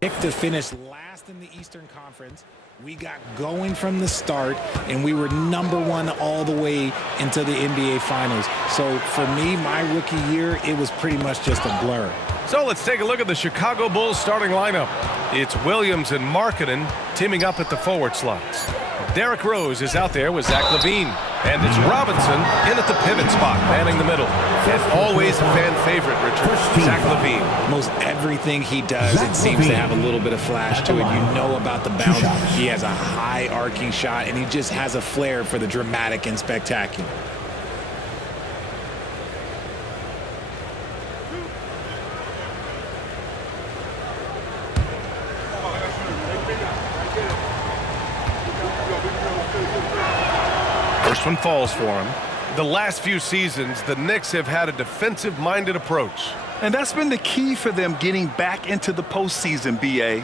Picked to finish last in the Eastern Conference. We got going from the start, and we were #1 all the way into the NBA Finals. So for me, my rookie year, it was pretty much just a blur. So let's take a look at the Chicago Bulls starting lineup. It's Williams and Markkanen teaming up at the forward slots. Derrick Rose is out there with Zach LaVine. And it's Robinson in at the pivot spot, manning the middle. And always a fan favorite, Richard, Zach LaVine. Most everything he does, it seems to have a little bit of flash to it. You know about the bounce. He has a high arcing shot, and he just has a flair for the dramatic and spectacular. First one falls for him. The last few seasons, the Knicks have had a defensive-minded approach. And that's been the key for them getting back into the postseason, B.A.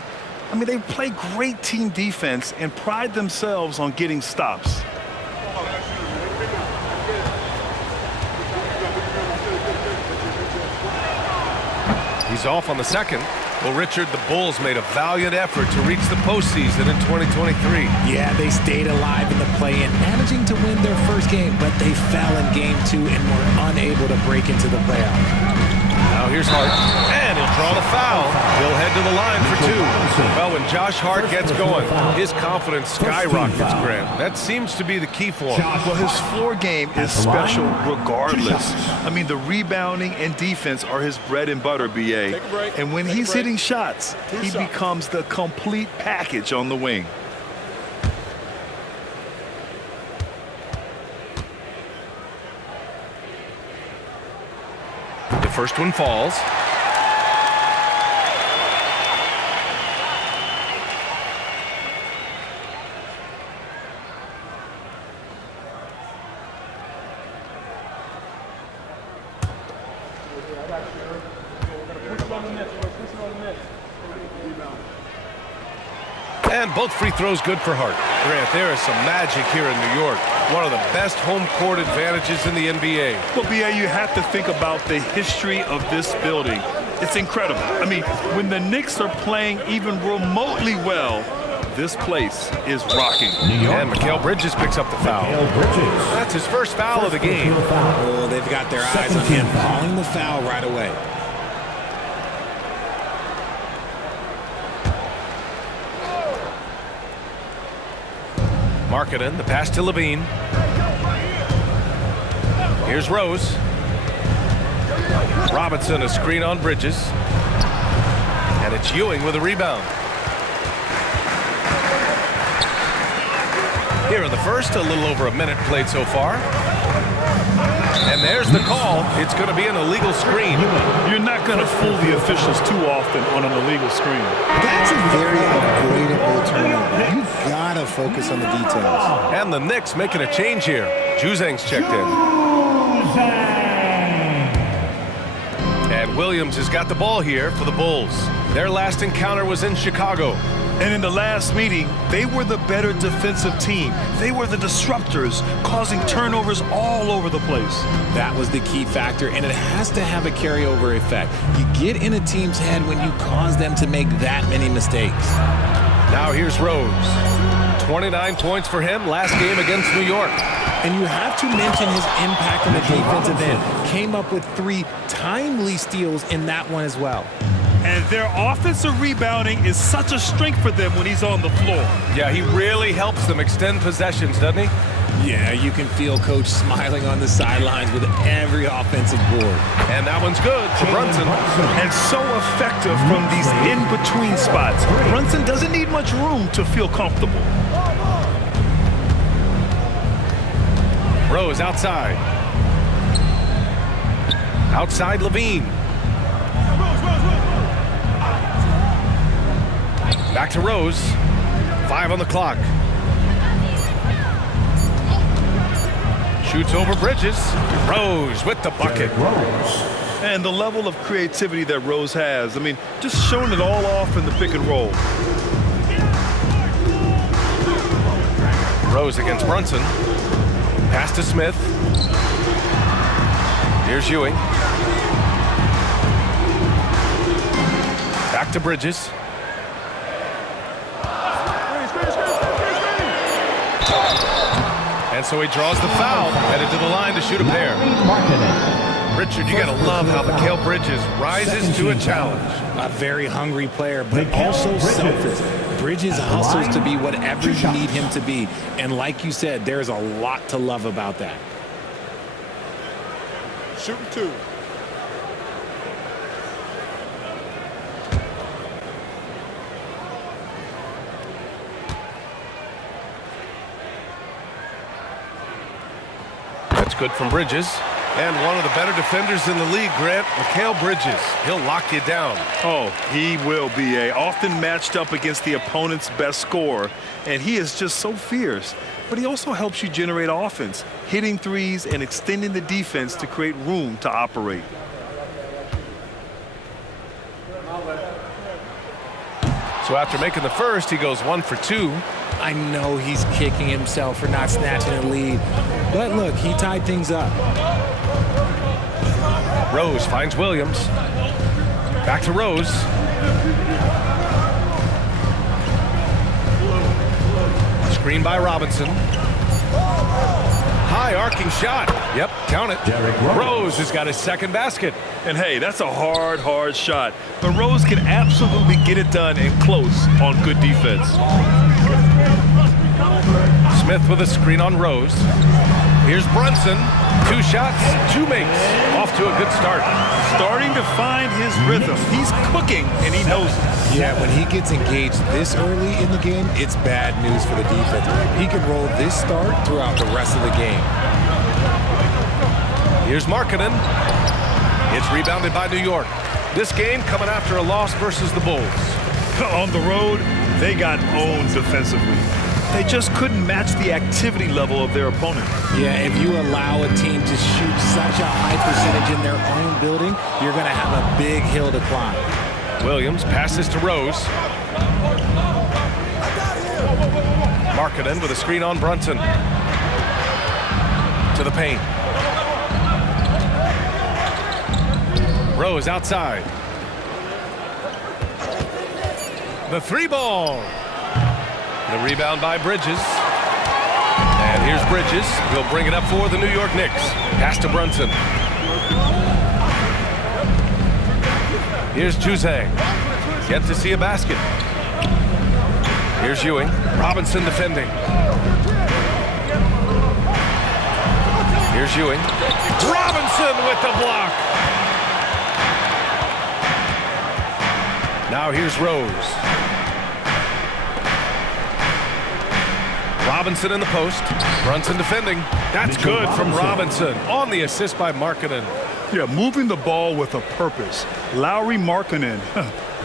I mean, they play great team defense and pride themselves on getting stops. He's off on the second. Well, Richard, the Bulls made a valiant effort to reach the postseason in 2023. Yeah, they stayed alive in the play-in, managing to win their first game, but they fell in game 2 and were unable to break into the playoffs. Now here's Hart, and he'll draw the foul. He'll head to the line for 2. Well, when Josh Hart gets going, his confidence skyrockets, Grant. That seems to be the key for him. Well, his floor game is special regardless. I mean, the rebounding and defense are his bread and butter, B.A. And when he's hitting shots, he becomes the complete package on the wing. The first one falls. And both free throws good for Hart. Grant, there is some magic here in New York. One of the best home court advantages in the NBA. Well, B.A., you have to think about the history of this building. It's incredible. I mean, when the Knicks are playing even remotely well, this place is rocking. And Mikal Bridges picks up the foul. That's his first foul of the game. Oh, they've got their eyes on him, calling the foul right away. Markkanen, the pass to LaVine. Here's Rose. Robinson, a screen on Bridges. And it's Ewing with a rebound. Here in the first, a little over a minute played so far. And there's the call. It's going to be an illegal screen. You're not going to fool the officials too often on an illegal screen. That's a very avoidable turnover. You gotta focus on the details. And the Knicks making a change here. Juzang's checked in. And Williams has got the ball here for the Bulls. Their last encounter was in Chicago. And in the last meeting, they were the better defensive team. They were the disruptors, causing turnovers all over the place. That was the key factor, and it has to have a carryover effect. You get in a team's head when you cause them to make that many mistakes. Now here's Rose. 29 points for him last game against New York. And you have to mention his impact on the defensive end. Came up with 3 timely steals in that one as well. And their offensive rebounding is such a strength for them when he's on the floor. Yeah, he really helps them extend possessions, doesn't he? Yeah, you can feel Coach smiling on the sidelines with every offensive board. And that one's good for Brunson. And so effective from these in-between spots. Brunson doesn't need much room to feel comfortable. Rose outside. Outside LaVine. Back to Rose. 5 on the clock. Shoots over Bridges. Rose with the bucket. And the level of creativity that Rose has, I mean, just showing it all off in the pick and roll. Rose against Brunson. Pass to Smith. Here's Ewing. Back to Bridges. And so he draws the foul, headed to the line to shoot a pair. Richard, you got to love how Mikal Bridges rises to a challenge. A very hungry player, but also selfless. Bridges hustles to be whatever you need him to be. And like you said, there's a lot to love about that. Shooting 2. That's good from Bridges. And one of the better defenders in the league, Grant, Mikal Bridges. He'll lock you down. Oh, he will be often matched up against the opponent's best scorer, and he is just so fierce. But he also helps you generate offense, hitting threes and extending the defense to create room to operate. So after making the first, he goes 1 for 2. I know he's kicking himself for not snatching a lead, but look, he tied things up. Rose finds Williams. Back to Rose. Screen by Robinson. High arcing shot. Yep, count it. Derrick Rose has got his second basket. And hey, that's a hard shot. But Rose can absolutely get it done and close on good defense. Smith with a screen on Rose. Here's Brunson. 2 shots, 2 makes. Off to a good start. Starting to find his rhythm. He's cooking, and he knows it. Yeah, when he gets engaged this early in the game, it's bad news for the defense. He can roll this start throughout the rest of the game. Here's Markkanen. It's rebounded by New York. This game coming after a loss versus the Bulls. On the road, they got owned defensively. They just couldn't match the activity level of their opponent. Yeah, if you allow a team to shoot such a high percentage in their own building, you're going to have a big hill to climb. Williams passes to Rose. Markkanen with a screen on Brunson. To the paint. Rose outside. The 3-ball. The rebound by Bridges. And here's Bridges. He'll bring it up for the New York Knicks. Pass to Brunson. Here's Juzang. Yet to see a basket. Here's Ewing. Robinson defending. Here's Ewing. Robinson with the block. Now here's Rose. Robinson in the post. Brunson defending. That's good from Robinson. On the assist by Markkanen. Yeah, moving the ball with a purpose. Lowry Markkanen.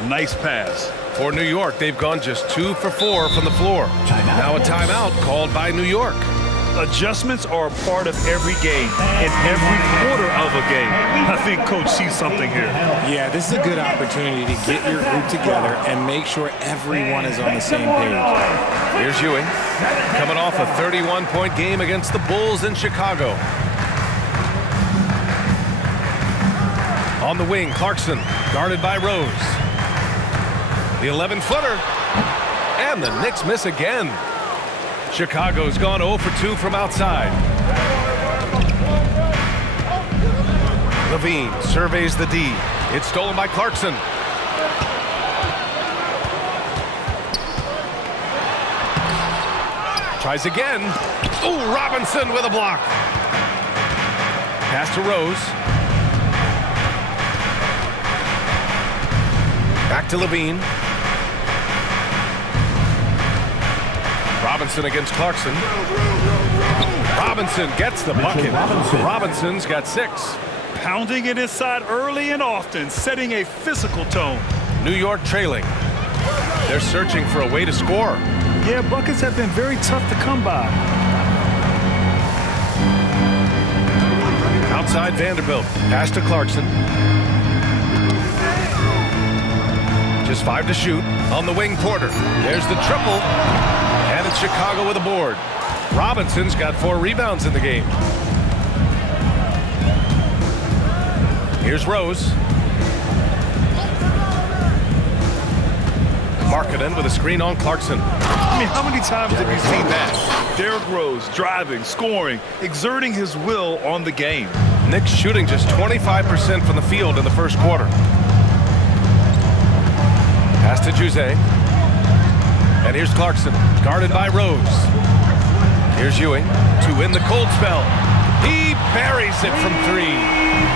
Nice pass. For New York, they've gone just 2 for 4 from the floor. Now a timeout called by New York. Adjustments are a part of every game and every quarter of a game. I think Coach sees something here. Yeah, this is a good opportunity to get your group together and make sure everyone is on the same page. Here's Ewing, coming off a 31-point game against the Bulls in Chicago. On the wing, Clarkson, guarded by Rose. The 11-footer, and the Knicks miss again. Chicago's gone 0 for 2 from outside. Levine surveys the D. It's stolen by Clarkson. Tries again. Ooh, Robinson with a block. Pass to Rose. Back to Levine. Robinson against Clarkson. Robinson gets the bucket. Robinson's got 6. Pounding it inside early and often, setting a physical tone. New York trailing. They're searching for a way to score. Yeah, buckets have been very tough to come by. Outside Vanderbilt. Pass to Clarkson. Just 5 to shoot. On the wing, Porter. There's the triple. And it's Chicago with a board. Robinson's got 4 rebounds in the game. Here's Rose. Markkanen with a screen on Clarkson. I mean, how many times have you seen that? Derrick Rose driving, scoring, exerting his will on the game. Knicks shooting just 25% from the field in the first quarter. Pass to Jose. And here's Clarkson, guarded by Rose. Here's Ewing to win the cold spell. He buries it from three.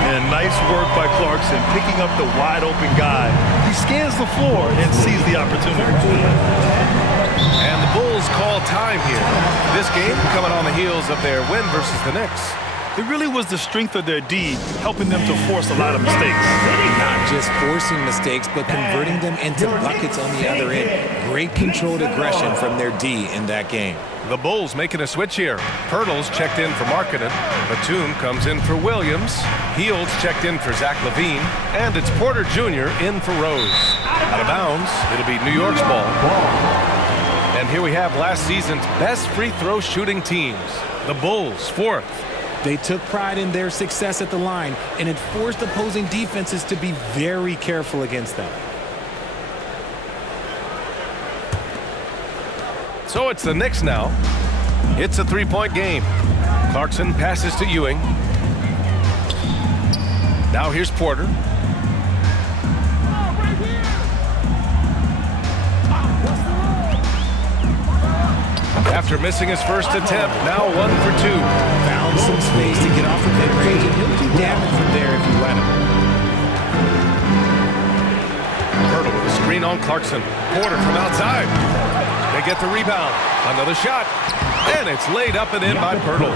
And nice work by Clarkson, picking up the wide-open guy. He scans the floor and sees the opportunity. And the Bulls call time here. This game coming on the heels of their win versus the Knicks. It really was the strength of their D helping them to force a lot of mistakes. Not just forcing mistakes, but converting them into buckets on the other end. Great controlled aggression from their D in that game. The Bulls making a switch here. Pirtle's checked in for Markkanen. Batum comes in for Williams. Heald's checked in for Zach LaVine. And it's Porter Jr. in for Rose. Out of bounds, it'll be New York's ball. And here we have last season's best free throw shooting teams. The Bulls, fourth. They took pride in their success at the line, and it forced opposing defenses to be very careful against them. So it's the Knicks now. It's a three-point game. Clarkson passes to Ewing. Now here's Porter. After missing his first attempt, now 1 for 2. Found some space to get off the mid-range, and he'll do damage from there if you let him. Pirtle with a screen on Clarkson. Porter from outside. They get the rebound. Another shot. And it's laid up and in by Pirtle.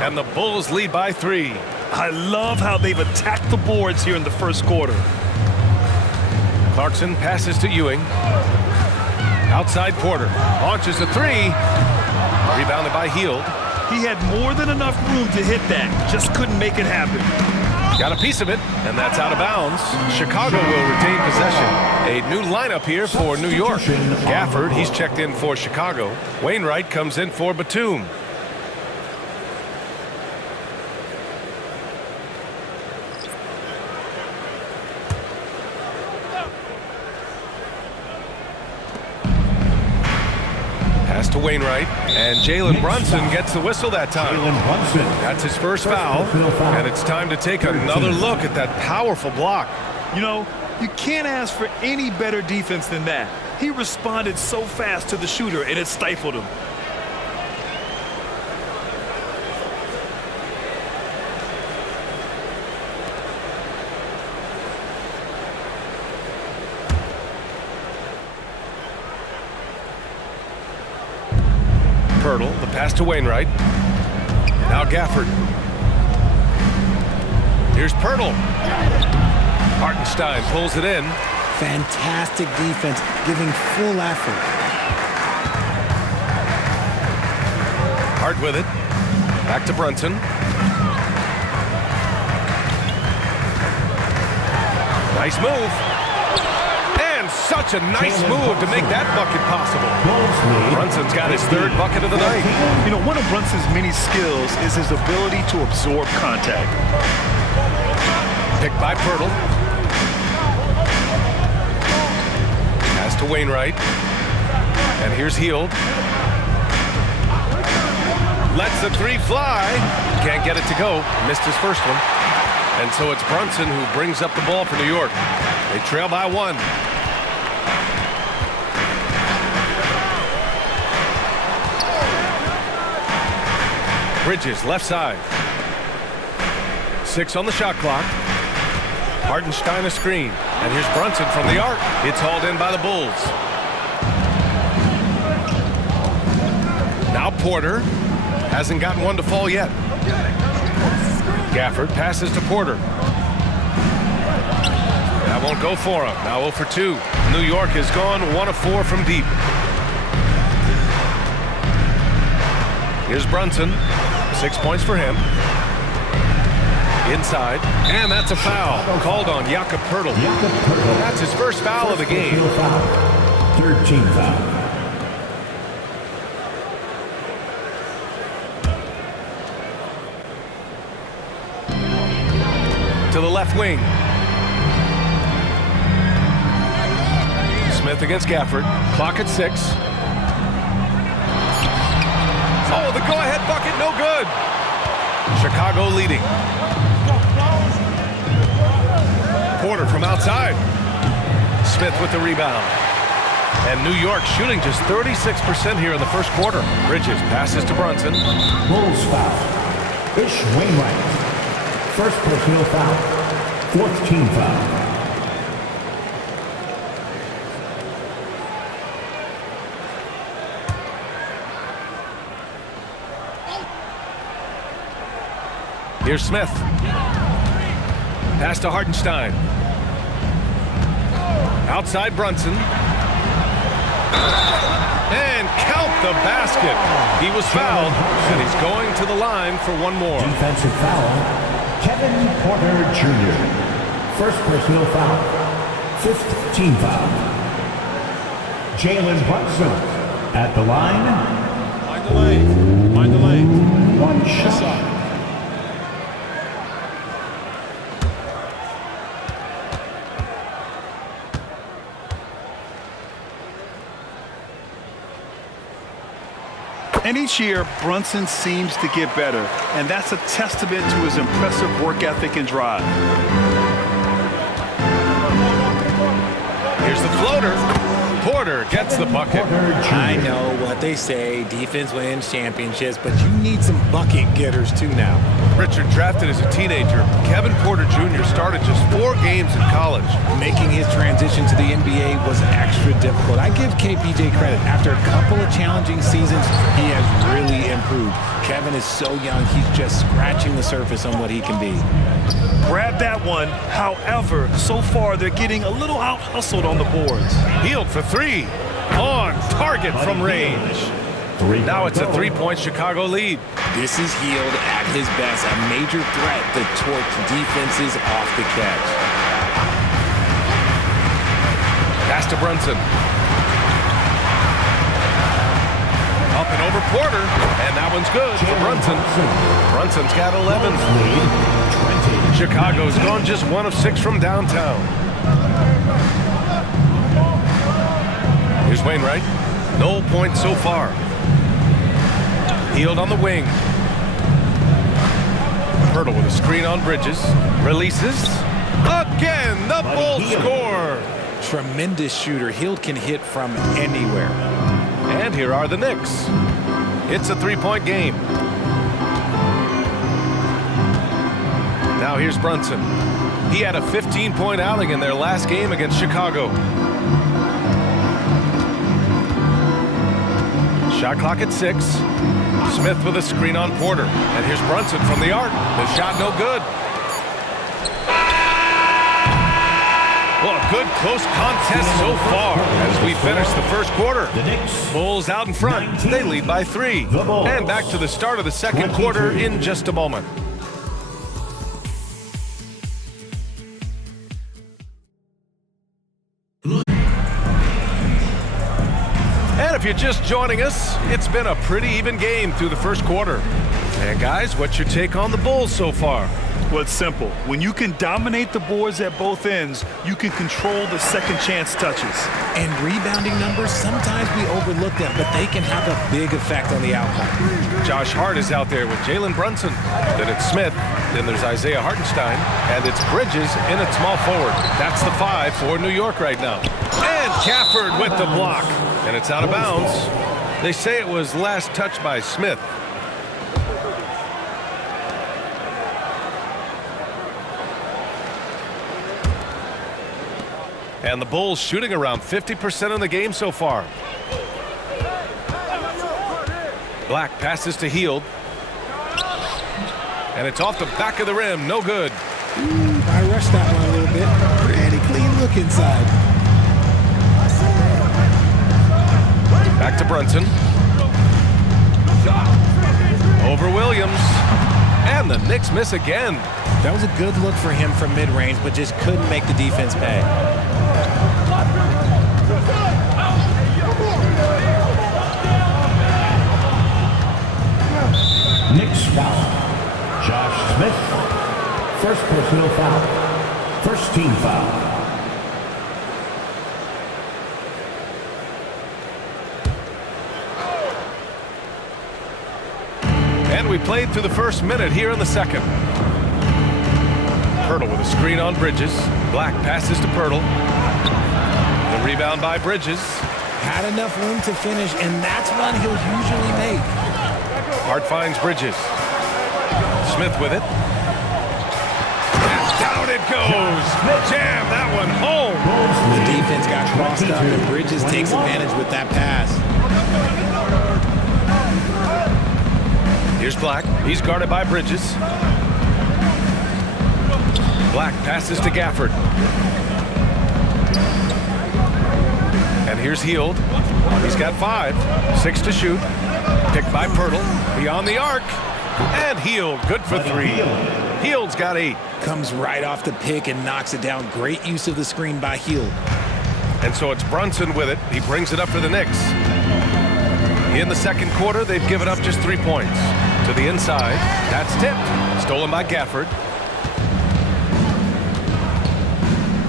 And the Bulls lead by 3. I love how they've attacked the boards here in the first quarter. Clarkson passes to Ewing. Outside Porter. Launches a three. Rebounded by Hield. He had more than enough room to hit that. Just couldn't make it happen. Got a piece of it, and that's out of bounds. Chicago will retain possession. A new lineup here for New York. Gafford, he's checked in for Chicago. Wainwright comes in for Batum. Pass to Wainwright, and Jalen Brunson gets the whistle that time. That's his first foul, and it's time to take another look at that powerful block. You know, you can't ask for any better defense than that. He responded so fast to the shooter, and it stifled him. Pirtle, the pass to Wainwright. Now Gafford. Here's Pirtle. Hartenstein pulls it in. Fantastic defense, giving full effort. Hart with it. Back to Brunson. Nice move. And such a nice move to make that bucket possible. Brunson's got his third bucket of the night. You know, one of Brunson's many skills is his ability to absorb contact. Picked by Pirtle. Pass to Wainwright. And here's Hield. Lets the three fly. Can't get it to go. Missed his first one. And so it's Brunson who brings up the ball for New York. They trail by 1. Bridges, left side. 6 on the shot clock. Hartenstein a screen. And here's Brunson from the arc. It's hauled in by the Bulls. Now Porter. Hasn't gotten one to fall yet. Gafford passes to Porter. That won't go for him. Now 0 for 2. New York has gone 1 of 4 from deep. Here's Brunson. 6 points for him. Inside. And that's a foul. Called on Jakob Pirtle. That's his first foul of the game. 13 foul. To the left wing. Smith against Gafford. Clock at 6. Oh, the go-ahead bucket, no good. Chicago leading. Porter from outside. Smith with the rebound. And New York shooting just 36% here in the first quarter. Bridges passes to Brunson. Bulls foul. Ish Wainwright. First personal foul. Fourth team foul. Here's Smith. Pass to Hartenstein. Outside Brunson. And count the basket. He was fouled, and he's going to the line for one more. Defensive foul. Kevin Porter Jr. First personal foul. Fifth team foul. Jalen Brunson at the line. Mind the lane. Mind the lane. One shot. And each year, Brunson seems to get better, and that's a testament to his impressive work ethic and drive. Here's the floater. Porter gets the bucket. I know what they say, defense wins championships, but you need some bucket getters too now. Richard drafted as a teenager. Kevin Porter Jr. started just 4 games in college. Making his transition to the NBA was extra difficult. I give KPJ credit. After a couple of challenging seasons, he has really improved. Kevin is so young, he's just scratching the surface on what he can be. Grab that one. However, so far they're getting a little out-hustled on the boards. Healed for 3. On target from range. Now it's a 3-point Chicago lead. This is Hield at his best, a major threat to torch defenses off the catch. Pass to Brunson. Up and over Porter, and that one's good for Brunson. Brunson's got 11. Chicago's gone just 1 of 6 from downtown. Here's Wainwright. No points so far. Hield on the wing. Hurdle with a screen on Bridges. Releases. Again, the Bulls score. Tremendous shooter. Hield can hit from anywhere. And here are the Knicks. It's a 3-point game. Now here's Brunson. He had a 15-point outing in their last game against Chicago. Shot clock at 6. Smith with a screen on Porter. And here's Brunson from the arc. The shot no good. Well, a good close contest so far as we finish the first quarter. The Knicks. Bulls out in front. They lead by 3. And back to the start of the second quarter in just a moment. And if you're just joining us, it's been a pretty even game through the first quarter. And guys, what's your take on the Bulls so far? Well, it's simple. When you can dominate the boards at both ends, you can control the second chance touches. And rebounding numbers, sometimes we overlook them, but they can have a big effect on the outcome. Josh Hart is out there with Jalen Brunson. Then it's Smith. Then there's Isaiah Hartenstein. And it's Bridges in at small forward. That's the 5 for New York right now. And Gafford with the block. And it's out of bounds. They say it was last touched by Smith. And the Bulls shooting around 50% in the game so far. Black passes to Hield. And it's off the back of the rim. No good. I rushed that one a little bit. Pretty clean look inside. Back to Brunson. Over Williams. And the Knicks miss again. That was a good look for him from mid-range, but just couldn't make the defense pay. Knicks foul. Josh Smith. First personal foul. First team foul. And we played through the first minute here in the second. Pirtle with a screen on Bridges. Black passes to Pirtle. The rebound by Bridges. Had enough room to finish, and that's one he'll usually make. Hart finds Bridges. Smith with it. And down it goes. Jam that one home. The defense got crossed up, and Bridges takes advantage with that pass. Here's Black. He's guarded by Bridges. Black passes to Gafford. And here's Hield. He's got 5. 6 to shoot. Picked by Pirtle. Beyond the arc. And Hield. Good for 3. Hield's got 8. Comes right off the pick and knocks it down. Great use of the screen by Hield. And so it's Brunson with it. He brings it up for the Knicks. In the second quarter, they've given up just 3 points. To the inside. That's tipped. Stolen by Gafford.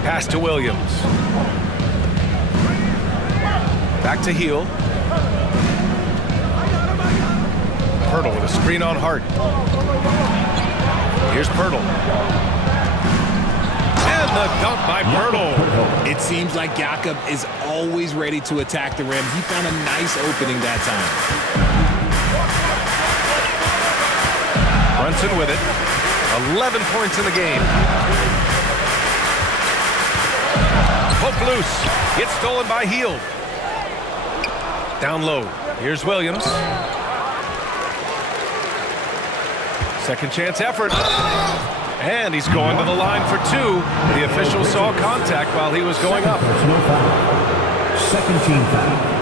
Pass to Williams. Back to Hield. Pirtle with a screen on Hart. Here's Pirtle. And the dunk by Pirtle. It seems like Jakob is always ready to attack the rim. He found a nice opening that time. Brunson with it. 11 points in the game. Poke loose. Gets stolen by Hield. Down low. Here's Williams. Second chance effort. And he's going to the line for 2. The official saw contact while he was going up. Second team foul.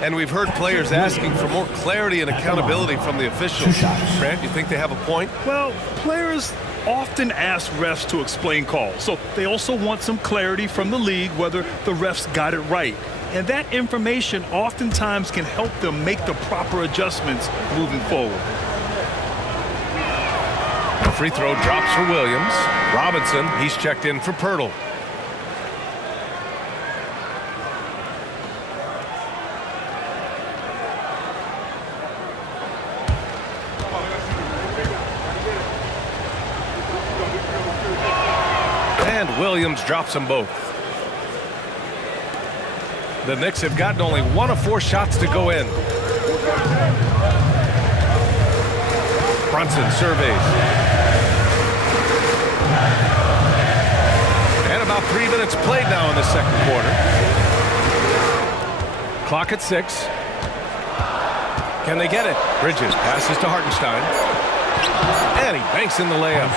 And we've heard players asking for more clarity and accountability from the officials. Grant, you think they have a point? Well, players often ask refs to explain calls, so they also want some clarity from the league whether the refs got it right. And that information oftentimes can help them make the proper adjustments moving forward. The free throw drops for Williams. Robinson, he's checked in for Pirtle. And Williams drops them both. The Knicks have gotten only 1 of 4 shots to go in. Brunson surveys. And about 3 minutes played now in the second quarter. Clock at 6. Can they get it? Bridges passes to Hartenstein. And he banks in the layup.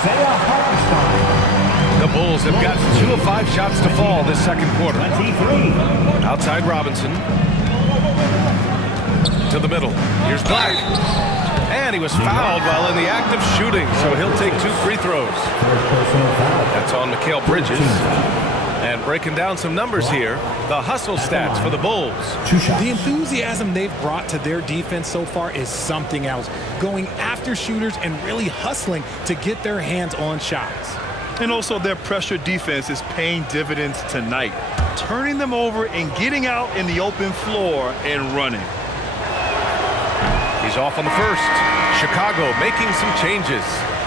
The Bulls have gotten 2 of 5 shots to fall this second quarter. Outside Robinson. To the middle. Here's Black. And he was fouled while in the act of shooting, so he'll take 2 free throws. That's on Mikal Bridges. And breaking down some numbers here, the hustle stats for the Bulls. The enthusiasm they've brought to their defense so far is something else. Going after shooters and really hustling to get their hands on shots. And also their pressure defense is paying dividends tonight, turning them over and getting out in the open floor and running. He's off on the first. Chicago making some changes.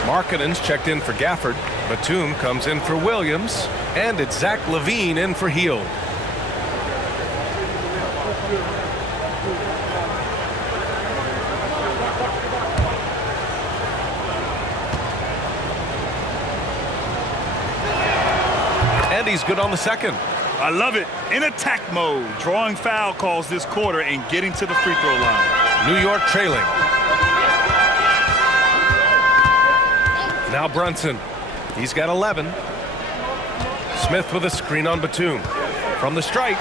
Markkanen's checked in for Gafford. Batum comes in for Williams. And it's Zach LaVine in for Hield. And he's good on the second. I love it. In attack mode, drawing foul calls this quarter and getting to the free throw line. New York trailing. Now Brunson. He's got 11. Smith with a screen on Batum. From the stripe.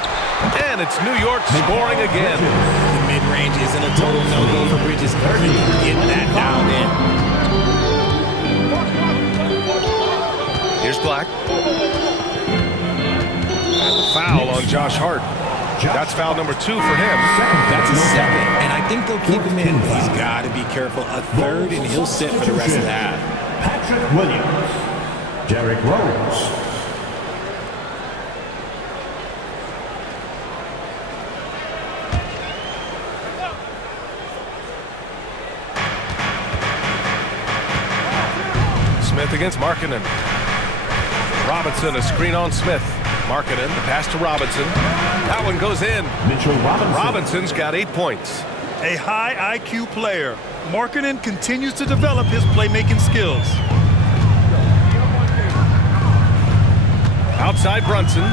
And it's New York scoring again. The mid-range isn't a total no-go for Bridges. He can get that down in. Here's Black. And the foul on Josh Hart. That's foul number 2 for him. That's a 7, and I think they'll keep him in. He's got to be careful. A 3rd, and he'll sit for the rest of the half. Patrick Williams. Derrick Rose. against Markkanen. Robinson, a screen on Smith. Markkanen, the pass to Robinson. That one goes in. Mitchell Robinson. Robinson's got 8 points. A high IQ player. Markkanen continues to develop his playmaking skills. Outside Brunson.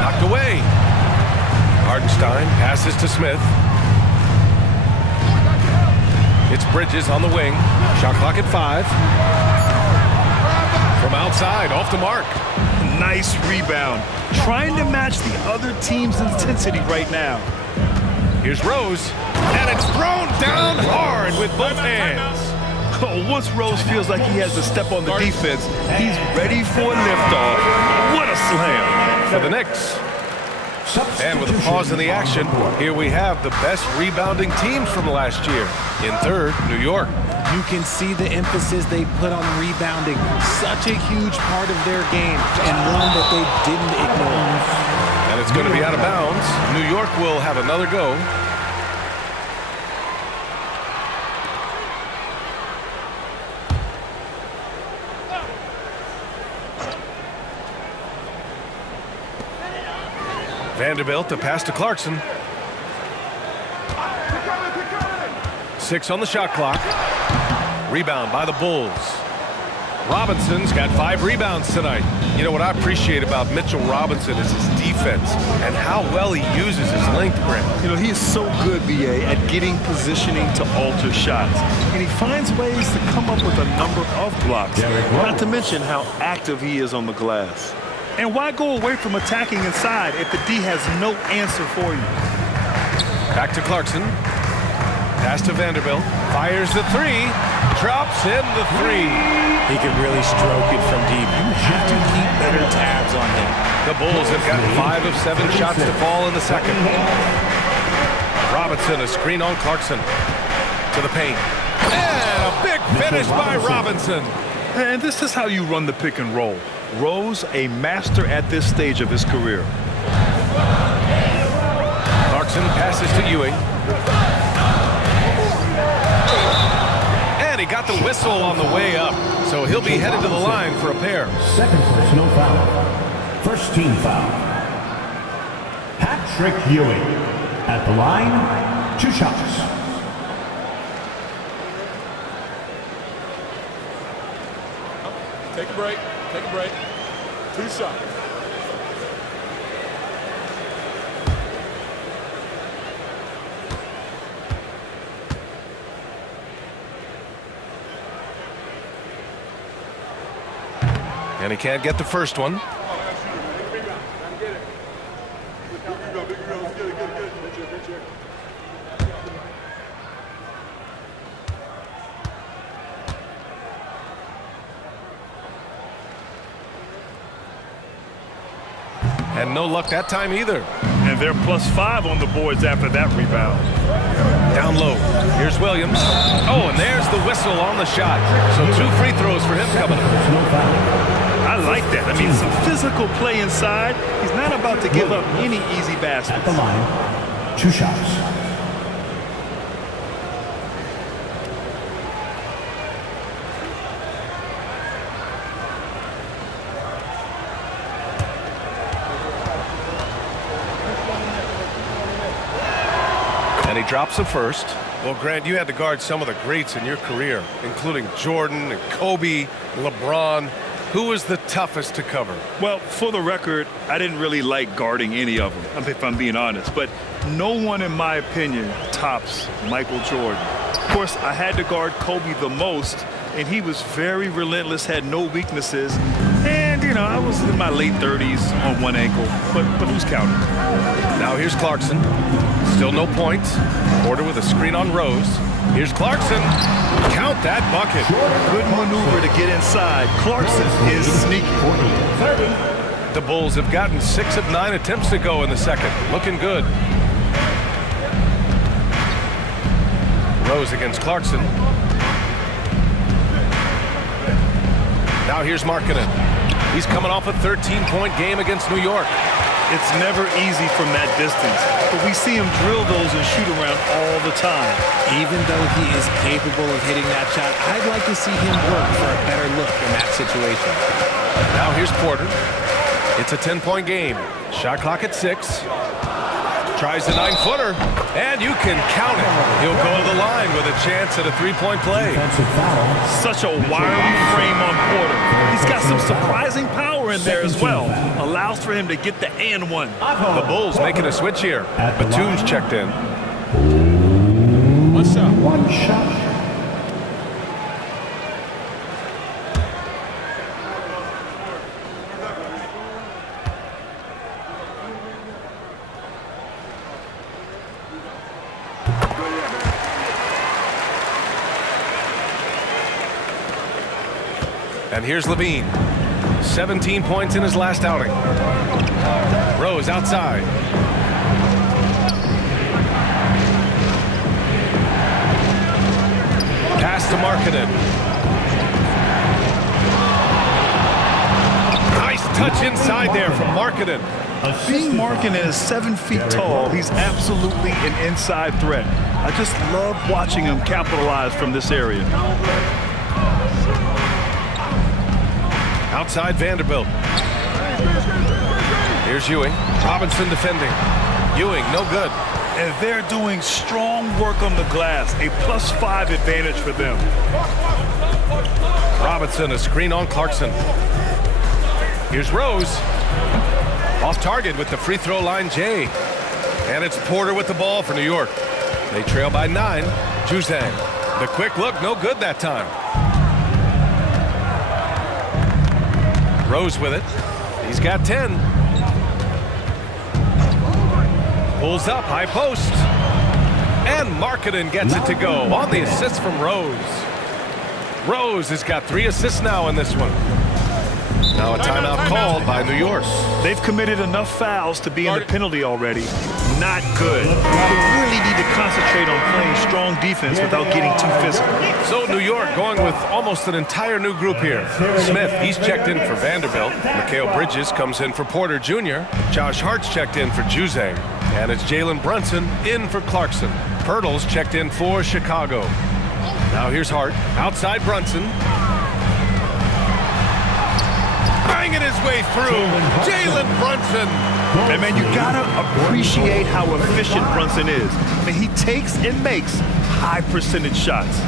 Knocked away. Hardenstein passes to Smith. It's Bridges on the wing. Shot clock at 5. From outside, off the mark. Nice rebound. Trying to match the other team's intensity right now. Here's Rose. And it's thrown down hard with both hands. Oh, once Rose feels like he has to step on the defense, he's ready for a liftoff. What a slam. For the Knicks. And with a pause in the action, here we have the best rebounding teams from last year. In third, New York. You can see the emphasis they put on rebounding. Such a huge part of their game, and one that they didn't ignore. And it's going to be out of bounds. New York will have another go. Vanderbilt, the pass to Clarkson. 6 on the shot clock. Rebound by the Bulls. Robinson's got 5 rebounds tonight. You know what I appreciate about Mitchell Robinson is his defense and how well he uses his length, Grant. You know, he is so good, BA, at getting positioning to alter shots. And he finds ways to come up with a number of blocks. Not to mention how active he is on the glass. And why go away from attacking inside if the D has no answer for you? Back to Clarkson. Pass to Vanderbilt. Fires the 3. Drops in the 3. He can really stroke it from deep. You have to keep better tabs on him. The Bulls have gotten 5 of 7 shots to fall in the second. Robinson, a screen on Clarkson. To the paint. And a big finish by Robinson. And this is how you run the pick and roll. Rose, a master at this stage of his career. Clarkson passes to Ewing. And he got the whistle on the way up, so he'll be headed to the line for a pair. Second personal foul. First team foul. Patrick Ewing. At the line, 2 shots. Take a break. Take a break. 2 shots. And he can't get the first one. And no luck that time either. And they're +5 on the boards after that rebound. Down low. Here's Williams. Oh, and there's the whistle on the shot. So 2 free throws for him coming up. I like that. I mean, some physical play inside. He's not about to give up any easy baskets. At the line, 2 shots. And he drops the first. Well, Grant, you had to guard some of the greats in your career, including Jordan, and Kobe, LeBron. Who was the toughest to cover? Well, for the record, I didn't really like guarding any of them, if I'm being honest. But no one, in my opinion, tops Michael Jordan. Of course, I had to guard Kobe the most, and he was very relentless, had no weaknesses. And, you know, I was in my late 30s on one ankle, but who's counting? Now here's Clarkson. Still no points. Porter with a screen on Rose. Here's Clarkson. Count that bucket. Good maneuver to get inside. Clarkson is sneaky. The Bulls have gotten 6 of 9 attempts to go in the second. Looking good. Rose against Clarkson. Now here's Markkanen. He's coming off a 13-point game against New York. It's never easy from that distance, but we see him drill those and shoot around all the time. Even though he is capable of hitting that shot, I'd like to see him work for a better look in that situation. Now here's Porter. It's a 10-point game. Shot clock at 6. Tries the 9-footer, and you can count it. He'll go to the line with a chance at a 3-point play. Such a wiry frame on Porter. He's got some surprising power in there as well. Allows for him to get the and one. The Bulls making a switch here. Batum's checked in. What's up? One shot. And here's Levine. 17 points in his last outing. Rose outside. Pass to Markkanen. Nice touch inside there from Markkanen. Being Markkanen is 7 feet tall, he's absolutely an inside threat. I just love watching him capitalize from this area. Outside Vanderbilt. Here's Ewing. Robinson defending. Ewing, no good. And they're doing strong work on the glass, a +5 advantage for them. Robinson, a screen on Clarkson. Here's Rose. Off target with the free throw line, Jay. And it's Porter with the ball for New York. They trail by 9. Juzang. The quick look, no good that time. Rose with it. He's got 10. Pulls up, high post. And Markkanen gets it to go on the assist from Rose. Rose has got 3 assists now in this one. Now a timeout called by New York. They've committed enough fouls to be in the penalty already. Not good. They really need to concentrate on playing strong defense without getting too physical. So New York going with almost an entire new group here. Smith, he's checked in for Vanderbilt. Mikal Bridges comes in for Porter Jr. Josh Hart's checked in for Juzang. And it's Jalen Brunson in for Clarkson. Pirtle's checked in for Chicago. Now here's Hart. Outside Brunson. Banging his way through. Jalen Brunson. And man, you gotta appreciate how efficient Brunson is. I mean, he takes and makes high percentage shots.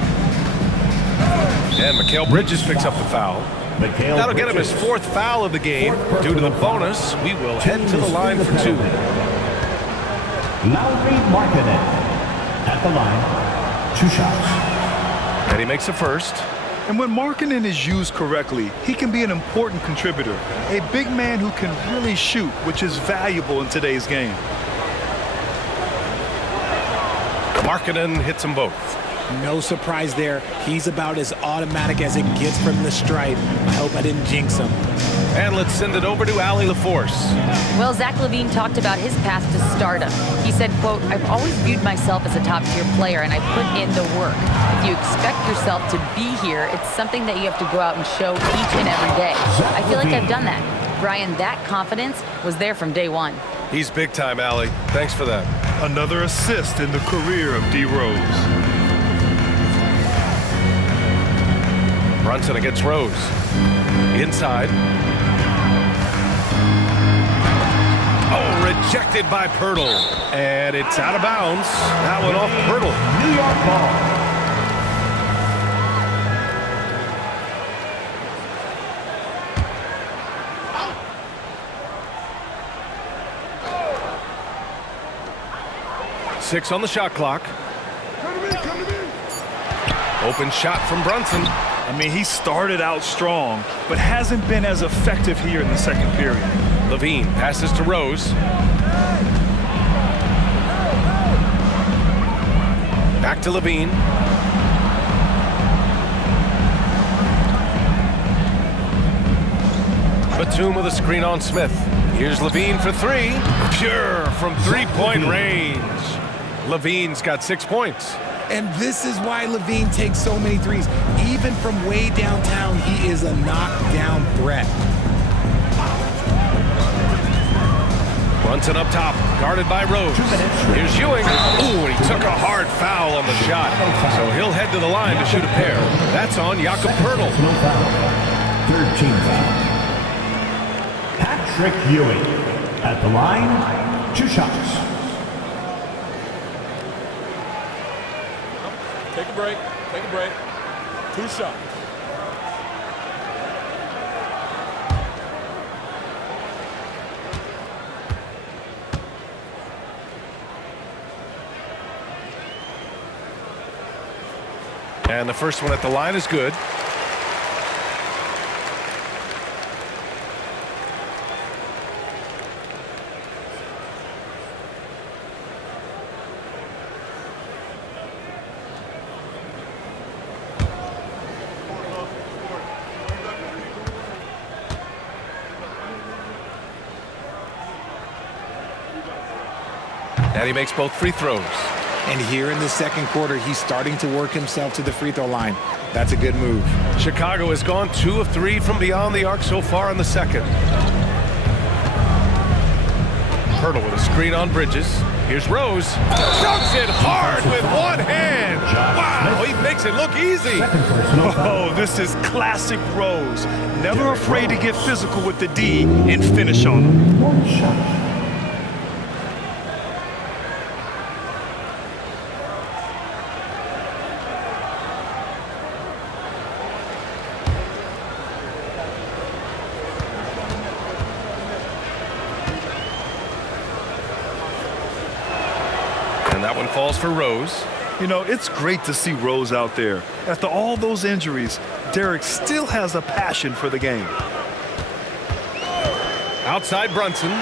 And Mikal Bridges picks up the foul. That'll get him his 4th foul of the game. Due to the bonus, we will head to the line for 2. Lauri Markkanen at the line. 2 shots. And he makes the first. And when Markkanen is used correctly, he can be an important contributor. A big man who can really shoot, which is valuable in today's game. Markkanen hits them both. No surprise there. He's about as automatic as it gets from the stripe. I hope I didn't jinx him. And let's send it over to Allie LaForce. Well, Zach LaVine talked about his path to stardom. He said, quote, "I've always viewed myself as a top-tier player, and I put in the work. If you expect yourself to be here, it's something that you have to go out and show each and every day. I feel like I've done that." Brian, that confidence was there from day one. He's big time, Allie. Thanks for that. Another assist in the career of D. Rose. Brunson against Rose. Inside. Oh, rejected by Pirtle. And it's out of bounds. That one off Pirtle. New York ball. Six on the shot clock. Open shot from Brunson. I mean, he started out strong, but hasn't been as effective here in the second period. Levine passes to Rose. Back to Levine. Batum with a screen on Smith. Here's Levine for 3. Pure from 3-point range. Levine's got 6 points. And this is why Levine takes so many threes. Even from way downtown, he is a knockdown threat. Brunson up top, guarded by Rose. Here's Ewing. Ooh, and he took a hard foul on the shot. So he'll head to the line to shoot a pair. That's on Jakob Poeltl. Personal foul. Third team foul. Patrick Ewing at the line, 2 shots. Take a break. Take a break. 2 shots. And the first one at the line is good. And he makes both free throws. And here in the second quarter, he's starting to work himself to the free throw line. That's a good move. Chicago has gone 2 of 3 from beyond the arc so far in the second. Poeltl with a screen on Bridges. Here's Rose. Dunks it hard with one hand. Wow, he makes it look easy. Oh, this is classic Rose. Never afraid to get physical with the D and finish on them. 1 shot. That one falls for Rose. You know, it's great to see Rose out there. After all those injuries, Derrick still has a passion for the game. Outside Brunson.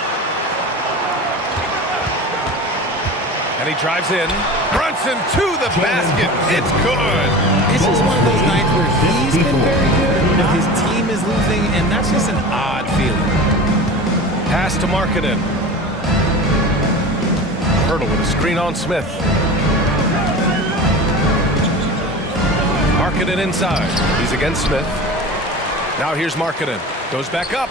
And he drives in. Brunson to the basket. It's good. This is one of those nights where he's been very good, but his team is losing, and that's just an odd feeling. Pass to Markkanen. Poeltl with a screen on Smith. Markkanen inside. He's against Smith. Now here's Markkanen. Goes back up.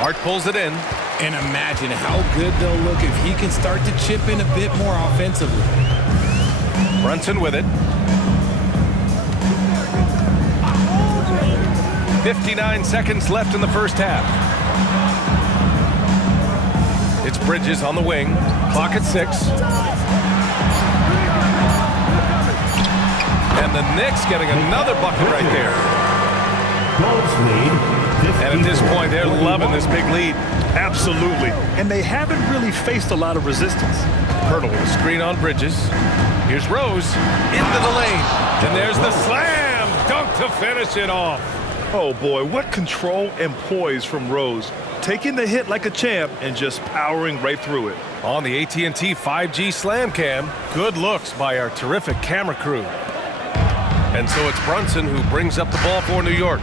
Hart pulls it in. And imagine how good they'll look if he can start to chip in a bit more offensively. Brunson with it. 59 seconds left in the first half. It's Bridges on the wing. Clock at 6. And the Knicks getting another bucket right there. And at this point, they're loving this big lead. Absolutely. And they haven't really faced a lot of resistance. Poeltl with a screen on Bridges. Here's Rose into the lane. And there's the slam dunk to finish it off. Oh, boy, what control and poise from Rose. Taking the hit like a champ and just powering right through it. On the AT&T 5G Slam Cam, good looks by our terrific camera crew. And so it's Brunson who brings up the ball for New York.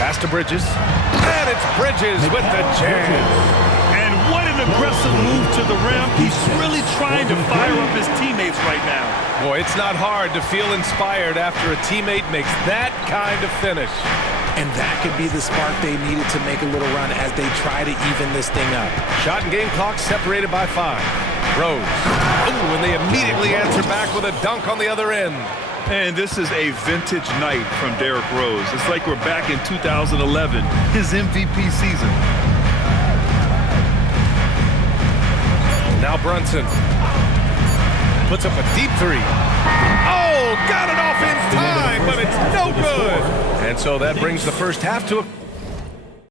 Pass to Bridges. And it's Bridges with the jam. And what an aggressive move to the rim. He's really trying to fire up his teammates right now. Boy, it's not hard to feel inspired after a teammate makes that kind of finish. And that could be the spark they needed to make a little run as they try to even this thing up. Shot and game clock separated by 5. Rose. Ooh, and they immediately answer back with a dunk on the other end. And this is a vintage night from Derrick Rose. It's like we're back in 2011, his MVP season. Now Brunson puts up a deep 3. Oh, got it off in time, but it's no good. And so that brings the first half to a